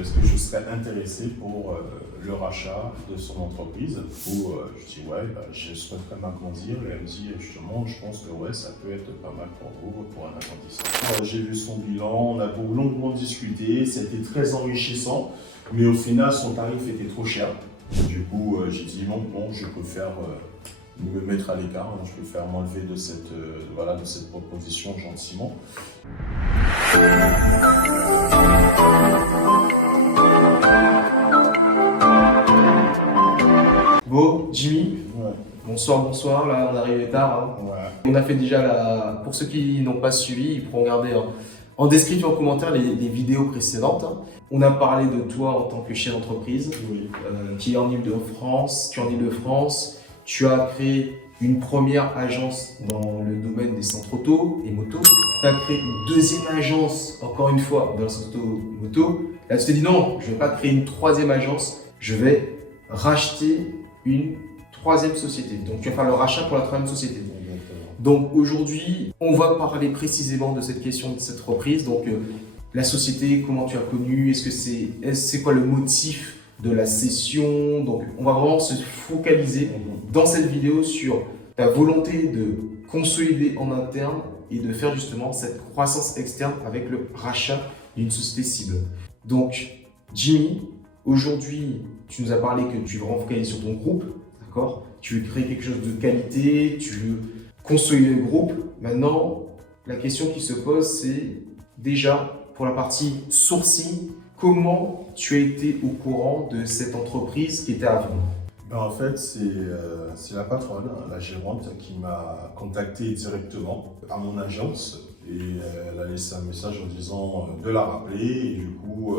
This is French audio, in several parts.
est-ce que je serais intéressé pour le rachat de son entreprise? Où je dis ouais, je souhaiterais m'agrandir. Et elle me dit justement, je pense que ouais, ça peut être pas mal pour vous, pour un agrandissement. J'ai vu son bilan, on a longuement discuté, c'était très enrichissant, mais au final, son tarif était trop cher. Du coup, j'ai dit non, je peux faire me mettre à l'écart, je peux faire m'enlever de cette, de cette proposition gentiment. Bon, Jimmy, Ouais. bonsoir, là on est arrivé tard. Hein. Ouais. On a fait déjà pour ceux qui n'ont pas suivi, ils pourront regarder en description, en commentaire les vidéos précédentes. Hein. On a parlé de toi en tant que chef d'entreprise, Oui. qui est en Île-de-France. Tu es en Île-de-France, tu as créé une première agence dans le domaine des centres auto et moto. Tu as créé une deuxième agence, encore une fois, dans le centre auto-moto. Là, tu t'es dit non, je ne vais pas créer une troisième agence, je vais racheter une troisième société. Donc, tu vas faire le rachat pour la troisième société. Donc, aujourd'hui, on va parler précisément de cette question de cette reprise. Donc, la société, comment tu as connu, c'est quoi le motif de la cession? Donc, on va vraiment se focaliser dans cette vidéo sur ta volonté de consolider en interne et de faire justement cette croissance externe avec le rachat d'une société cible. Donc, Jimmy, aujourd'hui, tu nous as parlé que tu veux vraiment focaliser sur ton groupe, d'accord? Tu veux créer quelque chose de qualité, tu veux consolider le groupe. Maintenant, la question qui se pose, c'est déjà pour la partie sourcing, comment tu as été au courant de cette entreprise qui était à vendre? En fait, c'est la patronne, la gérante, qui m'a contacté directement à mon agence et elle a laissé un message en disant de la rappeler et du coup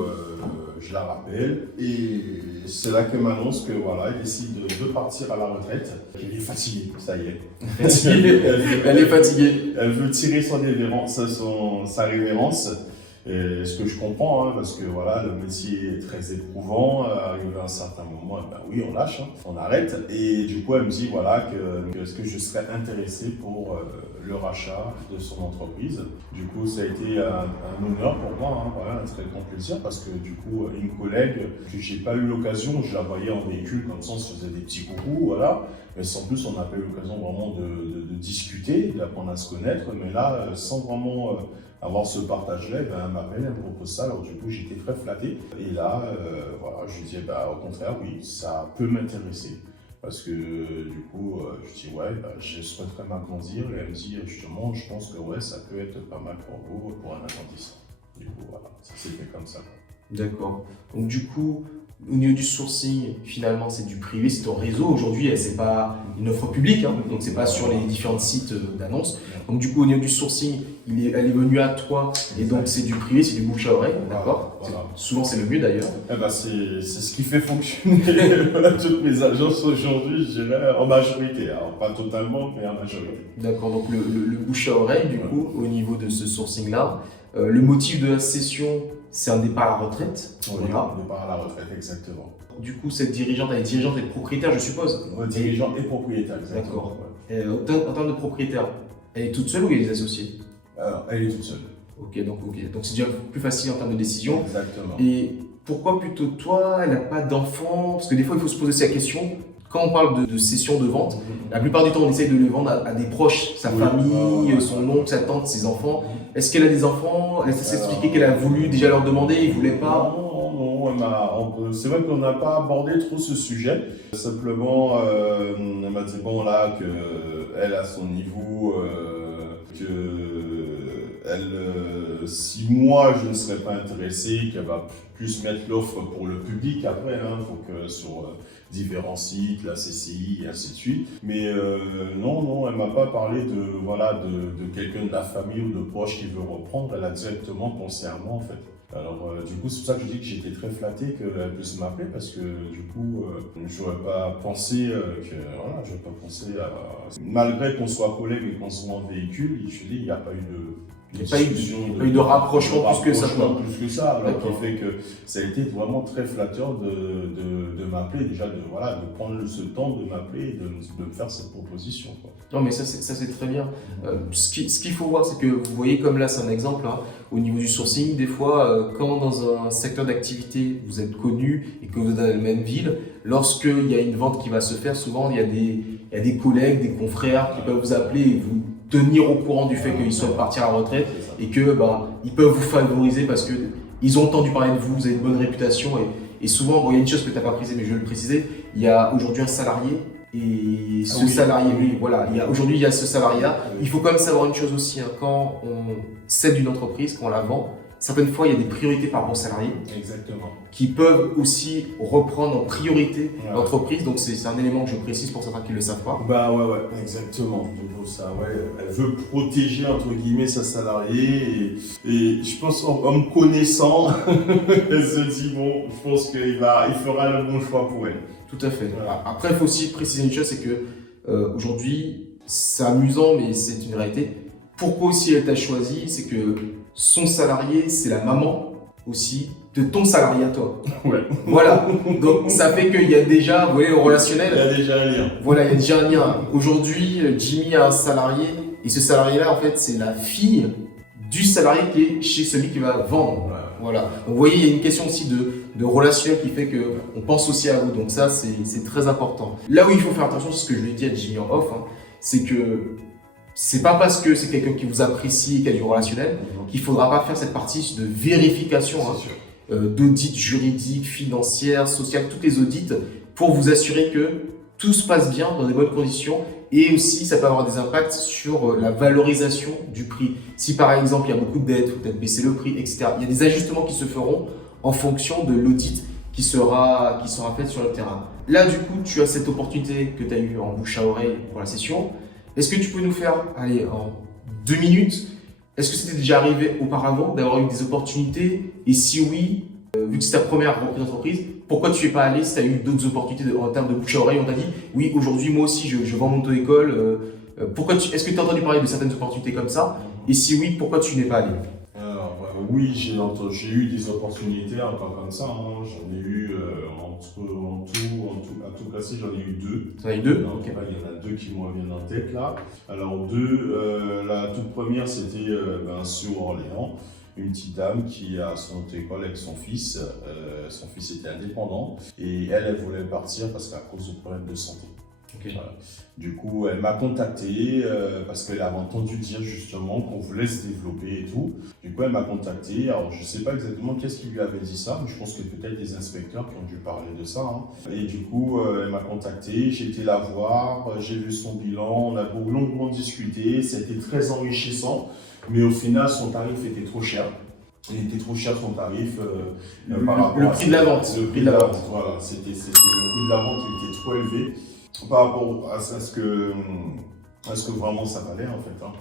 je la rappelle et c'est là qu'elle m'annonce que voilà, elle décide de partir à la retraite. Elle est fatiguée, ça y est. Elle est fatiguée. Elle veut tirer sa révérence. Et ce que je comprends, hein, parce que voilà, le métier est très éprouvant, arrivé à un certain moment, ben oui, on lâche, hein, on arrête. Et du coup, elle me dit voilà, que est-ce que je serais intéressé pour le rachat de son entreprise. Du coup, ça a été un honneur pour moi, hein, voilà, un très grand plaisir, parce que du coup, une collègue que j'ai pas eu l'occasion, je la voyais en véhicule, comme ça, on se faisait des petits coucous, voilà. Mais sans plus, on n'a pas eu l'occasion vraiment de discuter, d'apprendre à se connaître, mais là, sans vraiment avoir ce partage-là, elle m'appelle, elle me propose ça, alors du coup j'étais très flatté. Et là, voilà, je lui dis, au contraire, oui, ça peut m'intéresser. Parce que du coup, je dis, ouais, je souhaiterais m'agrandir. Et elle me dit, justement, je pense que ouais, ça peut être pas mal pour vous, pour un agrandissement. Du coup, voilà, ça s'est fait comme ça. D'accord. Donc du coup, au niveau du sourcing, finalement, c'est du privé, c'est ton réseau. Aujourd'hui, c'est pas une offre publique, hein, donc c'est pas sur les différents sites d'annonces. Donc du coup, au niveau du sourcing, elle est venue à toi, et donc c'est du privé, c'est du bouche à oreille, d'accord? Voilà. Souvent, c'est le mieux d'ailleurs. C'est ce qui fait fonctionner toutes mes agences aujourd'hui, je dirais, en majorité. Alors, pas totalement, mais en majorité. D'accord, donc le bouche à oreille, du coup, au niveau de ce sourcing-là. Le motif de la cession, c'est un départ à la retraite. Oui, Voilà. on départ à la retraite, exactement. Du coup, cette dirigeante, elle est dirigeante et propriétaire, je suppose. Dirigeant et propriétaire, exactement. D'accord. En termes de propriétaire, elle est toute seule ou il y a des associés? Alors, elle est toute seule. Ok, donc c'est déjà plus facile en termes de décision. Exactement. Et pourquoi plutôt toi? Elle n'a pas d'enfant? Parce que des fois, il faut se poser cette question. Quand on parle de cession de vente, la plupart du temps, on essaye de le vendre à des proches, sa famille, son oncle, sa tante, ses enfants. Est-ce qu'elle a des enfants? Elle s'est expliqué qu'elle a voulu déjà leur demander, ils ne voulaient pas? Non, c'est vrai qu'on n'a pas abordé trop ce sujet. Simplement, elle m'a dit bon là qu'elle a son niveau, si moi je ne serais pas intéressé, qu'elle va plus mettre l'offre pour le public après, hein, faut que sur différents sites, la CCI et ainsi de suite. Mais non, elle m'a pas parlé de quelqu'un de la famille ou de proche qui veut reprendre. Elle a directement pensé à moi en fait. Alors du coup, c'est pour ça que je dis que j'étais très flatté qu'elle puisse m'appeler parce que du coup, j'aurais pas pensé malgré qu'on soit collègues et qu'on soit en véhicule, je dis il n'y a pas eu Il n'y a pas eu de rapprochement plus que ça. Plus que ça, alors D'accord. qui fait que ça a été vraiment très flatteur de m'appeler, déjà de prendre ce temps de m'appeler et de me faire cette proposition, quoi. Non, mais ça c'est très bien. Ce qu'il faut voir, c'est que vous voyez, comme là, c'est un exemple, hein, au niveau du sourcing, des fois, quand dans un secteur d'activité, vous êtes connu et que vous êtes dans la même ville, lorsqu'il y a une vente qui va se faire, souvent, il y a des collègues, des confrères qui peuvent vous appeler et vous tenir au courant du fait qu'ils souhaitent partir à la retraite et que ils peuvent vous favoriser parce que ils ont entendu parler de vous, vous avez une bonne réputation et souvent, il y a une chose que tu n'as pas précisée, mais je vais le préciser, il y a aujourd'hui un salarié et ce salarié, oui, voilà, aujourd'hui il y a ce salariat. Il faut quand même savoir une chose aussi, hein, quand on cède une entreprise, quand on la vend, certaines fois il y a des priorités par rapport aux salariés. Exactement. Qui peuvent aussi reprendre en priorité l'entreprise. Donc c'est un élément que je précise pour certains qui ne le savent pas. Bah ouais, exactement. Donc ça, elle veut protéger entre guillemets sa salariée et je pense en me connaissant, elle se dit bon, je pense qu'il fera le bon choix pour elle. Tout à fait. Voilà. Après, il faut aussi préciser une chose, c'est que aujourd'hui, c'est amusant, mais c'est une réalité. Pourquoi aussi elle t'a choisi, c'est que son salarié, c'est la maman aussi de ton salarié à toi. Ouais. Voilà. Donc ça fait qu'il y a déjà, vous voyez, le relationnel. Il y a déjà un lien. Voilà, il y a déjà un lien. Aujourd'hui, Jimmy a un salarié et ce salarié-là, en fait, c'est la fille du salarié qui est chez celui qui va vendre. Ouais. Voilà. Donc, vous voyez, il y a une question aussi de relationnel qui fait qu'on pense aussi à vous. Donc ça, c'est très important. Là où il faut faire attention, c'est ce que je lui ai dit à Jimmy en off, hein, c'est que c'est pas parce que c'est quelqu'un qui vous apprécie et qui a du relationnel qu'il faudra pas faire cette partie de vérification, d'audit juridique, financière, social, toutes les audits pour vous assurer que tout se passe bien dans des bonnes conditions. Et aussi, ça peut avoir des impacts sur la valorisation du prix. Si par exemple, il y a beaucoup de dettes, il faut peut-être baisser le prix, etc. Il y a des ajustements qui se feront en fonction de l'audit qui sera fait sur le terrain. Là, du coup, tu as cette opportunité que tu as eue en bouche à oreille pour la session. Est-ce que tu peux nous faire, allez, en 2 minutes, est-ce que c'était déjà arrivé auparavant d'avoir eu des opportunités? Et si oui, vu que c'est ta première reprise d'entreprise, pourquoi tu n'es pas allé si tu as eu d'autres opportunités en termes de bouche à oreille? On t'a dit, oui, aujourd'hui, moi aussi, je vends mon auto-école. Est-ce que tu as entendu parler de certaines opportunités comme ça? Et si oui, pourquoi tu n'es pas allé? Alors, oui, j'ai eu des opportunités encore comme ça. Hein. J'en ai eu à tout casser, j'en ai eu 2. Tu en as eu 2? Okay. Il y en a 2 qui me reviennent en tête là. Alors, 2, la toute première, c'était sur Orléans. Une petite dame qui a son auto-école avec son fils. Son fils était indépendant et elle voulait partir parce qu'à cause de problèmes de santé. Okay. Voilà. Du coup, elle m'a contacté parce qu'elle avait entendu dire justement qu'on voulait se développer et tout. Du coup, elle m'a contacté. Alors, je ne sais pas exactement qu'est-ce qui lui avait dit ça, mais je pense que peut-être des inspecteurs qui ont dû parler de ça. Hein. Et du coup, elle m'a contacté. J'ai été la voir, j'ai vu son bilan, on a longuement discuté. C'était très enrichissant, mais au final, son tarif était trop cher. Il était trop cher son tarif par rapport le prix de la vente. Le prix de la vente, voilà. Le prix de la vente il était trop élevé par rapport à ce que vraiment ça valait en fait. Hein.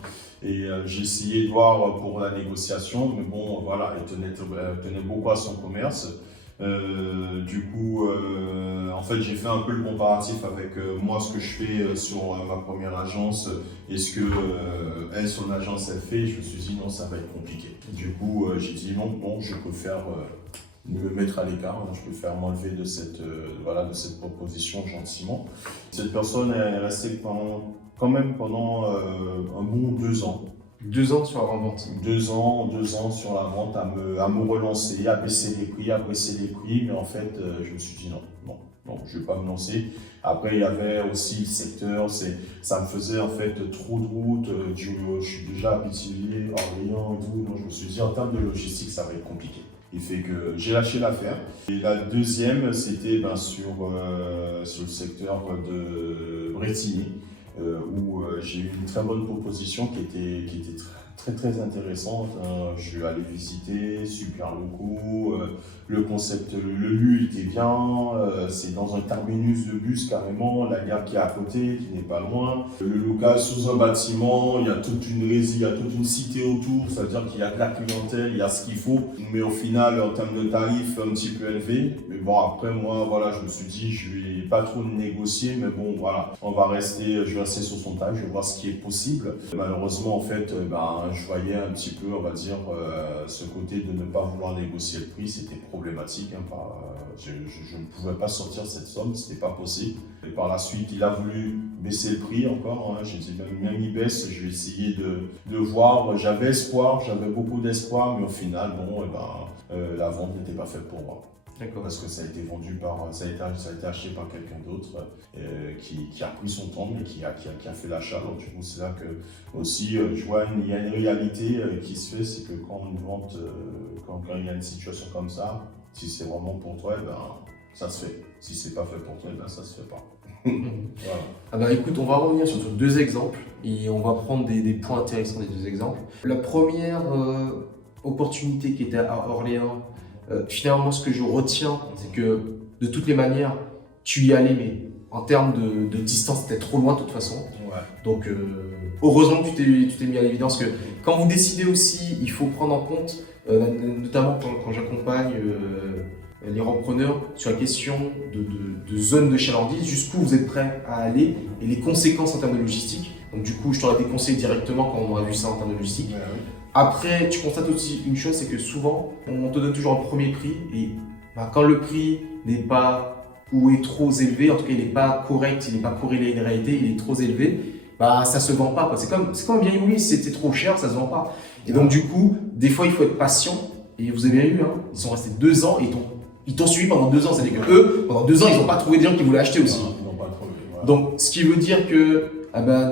Et j'ai essayé de voir pour la négociation, mais bon, voilà, elle tenait beaucoup à son commerce. Du coup, en fait, j'ai fait un peu le comparatif avec moi, ce que je fais sur ma première agence et ce que elle, son agence, elle fait. Je me suis dit non, ça va être compliqué. Du coup, j'ai dit non, bon, je préfère me mettre à l'écart, hein, je préfère m'enlever de cette proposition gentiment. Cette personne est restée quand même pendant un bon 2 ans. 2 ans sur la vente. 2 ans sur la vente à me relancer, à baisser les prix, mais en fait, je me suis dit non, je ne vais pas me lancer. Après, il y avait aussi le secteur, ça me faisait en fait trop de route, je suis déjà habitué à Orléans et tout, donc je me suis dit en termes de logistique, ça va être compliqué. Il fait que j'ai lâché l'affaire. Et la deuxième, c'était sur le secteur de Bretigny, où j'ai eu une très bonne proposition qui était très très intéressante. Je suis allé visiter, super locaux, le concept, le lieu était bien, c'est dans un terminus de bus carrément, la gare qui est à côté, qui n'est pas loin. Le local sous un bâtiment, il y a toute une cité autour, c'est-à-dire qu'il y a de la clientèle, il y a ce qu'il faut, mais au final, en termes de tarifs, un petit peu élevé. Mais bon, après moi, voilà, je me suis dit, je vais pas trop négocier, mais bon, voilà, je vais rester sur son tarif, je vais voir ce qui est possible. Malheureusement, en fait, je voyais un petit peu, on va dire, ce côté de ne pas vouloir négocier le prix, c'était problématique. Je ne pouvais pas sortir cette somme, c'était pas possible. Et par la suite, il a voulu baisser le prix encore. J'ai dit, même il baisse, je vais essayer de voir. J'avais espoir, j'avais beaucoup d'espoir, mais au final, bon, la vente n'était pas faite pour moi. D'accord. Parce que ça a été vendu ça a été acheté par quelqu'un d'autre qui a pris son temps mais qui a fait l'achat. Donc du coup c'est là que aussi je vois il y a une réalité qui se fait, c'est que quand une vente, quand il y a une situation comme ça, si c'est vraiment pour toi, ça se fait. Si c'est pas fait pour toi, ça se fait pas. Voilà. Ah bah écoute, on va revenir sur deux exemples et on va prendre des points intéressants des deux exemples. La première opportunité qui était à Orléans, finalement, ce que je retiens, c'est que de toutes les manières, tu y allais, mais en termes de distance, c'était trop loin de toute façon. Ouais. Donc, heureusement que tu t'es mis à l'évidence que quand vous décidez aussi, il faut prendre en compte, notamment quand j'accompagne les repreneurs sur la question de zone de chalandise, jusqu'où vous êtes prêt à aller et les conséquences en termes de logistique. Donc, du coup, je t'aurais déconseillé directement quand on aura vu ça en termes de logistique. Ouais, oui. Après, tu constates aussi une chose, c'est que souvent, on te donne toujours un premier prix et quand le prix n'est pas ou est trop élevé, en tout cas il n'est pas correct, il n'est pas corrélé à une réalité, il est trop élevé, ça se vend pas. C'est comme un bien immobilier, si c'était trop cher, ça se vend pas. Et donc du coup, des fois il faut être patient et vous avez vu, ils sont restés 2 ans et ils t'ont suivi pendant 2 ans. C'est-à-dire que eux, pendant 2 ans, ils n'ont pas trouvé des gens qui voulaient acheter aussi. Ils n'ont pas trouvé, voilà. Donc ce qui veut dire que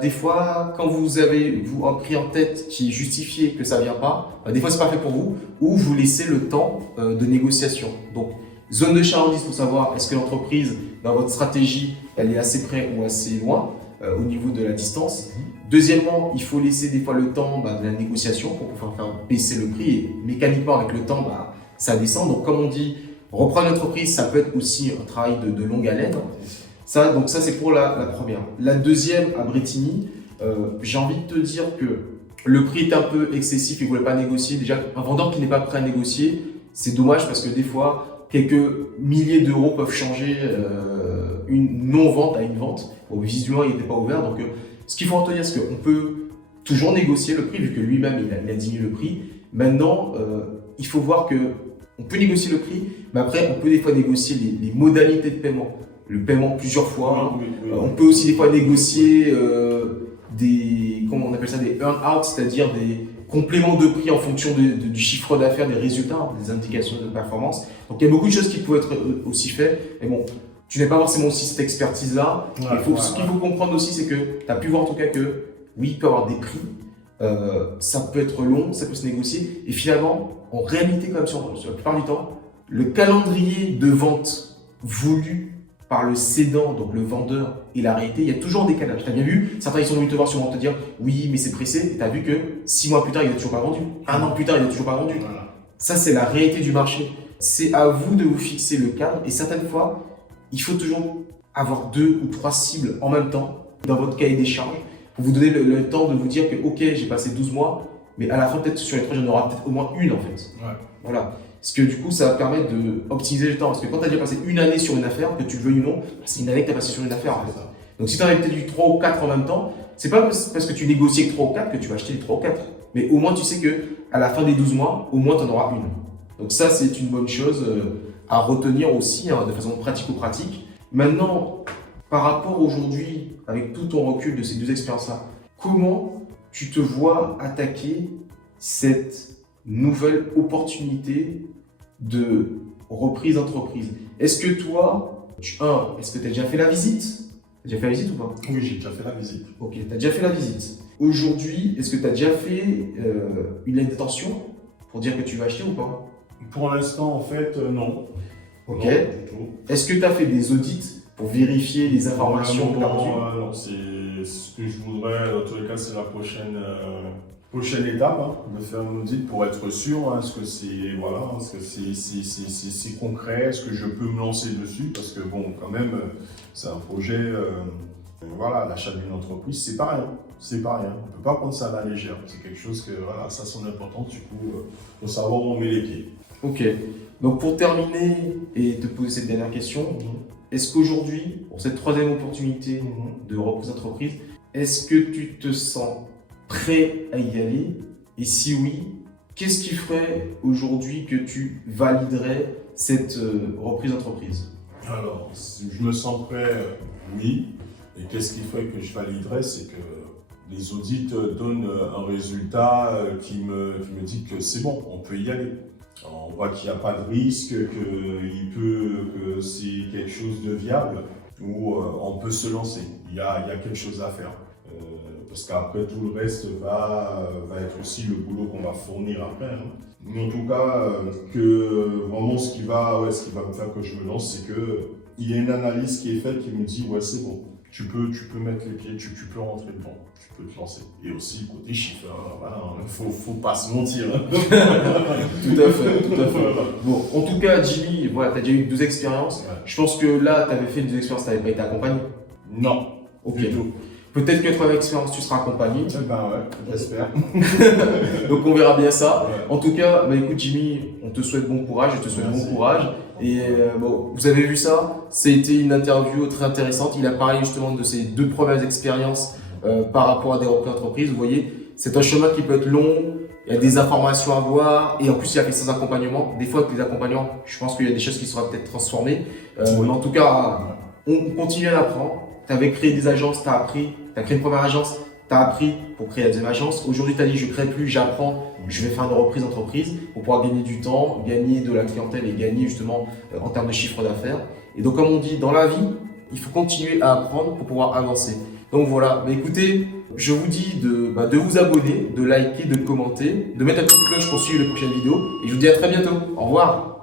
des fois, quand vous avez un prix en tête qui est justifié que ça ne vient pas, des fois c'est pas fait pour vous, ou vous laissez le temps de négociation. Donc, zone de chalandise pour savoir est-ce que l'entreprise, dans votre stratégie, elle est assez près ou assez loin au niveau de la distance. Deuxièmement, il faut laisser des fois le temps de la négociation pour pouvoir faire baisser le prix. Et mécaniquement, avec le temps, ça descend. Donc, comme on dit, reprendre une entreprise, ça peut être aussi un travail de longue haleine. Donc ça c'est pour la première. La deuxième, à Bretigny, j'ai envie de te dire que le prix est un peu excessif, il ne voulait pas négocier. Déjà, un vendeur qui n'est pas prêt à négocier, c'est dommage parce que des fois, quelques milliers d'euros peuvent changer une non-vente à une vente. Bon, visiblement, il n'était pas ouvert. Donc, ce qu'il faut retenir, c'est qu'on peut toujours négocier le prix, vu que lui-même, il a diminué le prix. Maintenant, il faut voir qu'on peut négocier le prix, mais après, on peut des fois négocier les modalités de paiement. Le paiement plusieurs fois. Oui. On peut aussi des fois négocier comment on appelle ça, des earn-out, c'est-à-dire des compléments de prix en fonction du chiffre d'affaires, des résultats, des indications de performance. Donc il y a beaucoup de choses qui peuvent être aussi faites. Mais bon, tu n'as pas forcément aussi cette expertise-là. Ce qu'il faut comprendre aussi, c'est que tu as pu voir en tout cas que oui, il peut y avoir des prix. Ça peut être long, ça peut se négocier. Et finalement, en réalité, comme sur la plupart du temps, le calendrier de vente voulu par le cédant, donc le vendeur, et la réalité, il y a toujours un décalage. Tu as bien vu, certains ils sont venus te voir sûrement te dire oui, mais c'est pressé, et tu as vu que 6 mois plus tard, il n'a toujours pas vendu. 1 an plus tard, il n'a toujours pas vendu. Voilà. Ça, c'est la réalité du marché. C'est à vous de vous fixer le cadre, et certaines fois, il faut toujours avoir 2 ou 3 cibles en même temps dans votre cahier des charges pour vous donner le temps de vous dire que ok, j'ai passé 12 mois, mais à la fin, peut-être sur les 3, j'en aurai peut-être au moins une en fait. Ouais. Voilà. Parce que du coup, ça va permettre d'optimiser le temps. Parce que quand tu as déjà passé une année sur une affaire, que tu le veuilles ou non, c'est une année que tu as passé sur une affaire en fait. Donc si tu en avais peut-être eu 3 ou 4 en même temps, c'est pas parce que tu négocies avec 3 ou 4 que tu vas acheter les 3 ou 4. Mais au moins, tu sais qu'à la fin des 12 mois, au moins tu en auras une. Donc ça, c'est une bonne chose à retenir aussi de façon pratico-pratique. Maintenant, par rapport aujourd'hui, avec tout ton recul de ces 2 expériences-là, comment tu te vois attaquer cette nouvelle opportunité de reprise d'entreprise? Est-ce que toi, est-ce que tu as déjà fait la visite? Tu as déjà fait la visite ou pas? Oui, j'ai déjà fait la visite. Ok, tu as déjà fait la visite. Aujourd'hui, est-ce que tu as déjà fait une lettre d'intention pour dire que tu vas acheter ou pas? Pour l'instant, en fait, non. Ok. Non, du tout. Est-ce que tu as fait des audits pour vérifier les informations que tu as reçues? Non, c'est ce que je voudrais. Dans tous les cas, c'est la prochaine étape, de faire un audit pour être sûr, est-ce que c'est concret, est-ce que je peux me lancer dessus, parce que bon, quand même, c'est un projet, l'achat d'une entreprise, c'est pas rien, on peut pas prendre ça à la légère, c'est quelque chose que, ça a son importance, du coup, faut savoir où on met les pieds. Ok, donc pour terminer et te poser cette dernière question, est-ce qu'aujourd'hui, pour cette 3e opportunité de reprise d'entreprise, est-ce que tu te sens prêt à y aller Et si oui, qu'est-ce qui ferait aujourd'hui que tu validerais cette reprise d'entreprise? Alors, si je me sens prêt, oui. Et qu'est-ce qui ferait que je validerais, c'est que les audits donnent un résultat qui me dit que c'est bon, on peut y aller. Alors, on voit qu'il n'y a pas de risque, que c'est quelque chose de viable, où on peut se lancer. Il y a quelque chose à faire. Parce qu'après, tout le reste va être aussi le boulot qu'on va fournir après. Hein. Mais en tout cas, que vraiment ce qui va me faire que je me lance, c'est qu'il y a une analyse qui est faite qui me dit ouais, c'est bon, tu peux mettre les pieds, tu peux rentrer dedans, tu peux te lancer. Et aussi, côté chiffre, voilà, faut pas se mentir. Hein. Tout à fait. Bon, en tout cas, Jimmy, voilà, tu as déjà eu 2 expériences. Ouais. Je pense que là, tu avais fait 2 expériences, tu n'avais pas été accompagné. Non, ok. Du tout. Peut-être que 3 expériences, tu seras accompagné. Ben ouais, j'espère. Donc on verra bien ça. Ouais. En tout cas, bah écoute Jimmy, on te souhaite bon courage, je te souhaite bon courage. Et bon, vous avez vu ça, c'était une interview très intéressante. Il a parlé justement de ses 2 premières expériences par rapport à des reprises d'entreprise. Vous voyez, c'est un chemin qui peut être long, il y a des informations à voir et en plus il a fait ses accompagnements. Des fois avec les accompagnements, je pense qu'il y a des choses qui seront peut-être transformées. Mais en tout cas, on continue à apprendre. Tu avais créé des agences, tu as appris, tu as créé une première agence, tu as appris pour créer la deuxième agence. Aujourd'hui, tu as dit je ne crée plus, j'apprends, je vais faire une reprise d'entreprise pour pouvoir gagner du temps, gagner de la clientèle et gagner justement en termes de chiffre d'affaires. Et donc, comme on dit, dans la vie, il faut continuer à apprendre pour pouvoir avancer. Donc voilà, mais écoutez, je vous dis de vous abonner, de liker, de commenter, de mettre la petite cloche pour suivre les prochaines vidéos. Et je vous dis à très bientôt. Au revoir.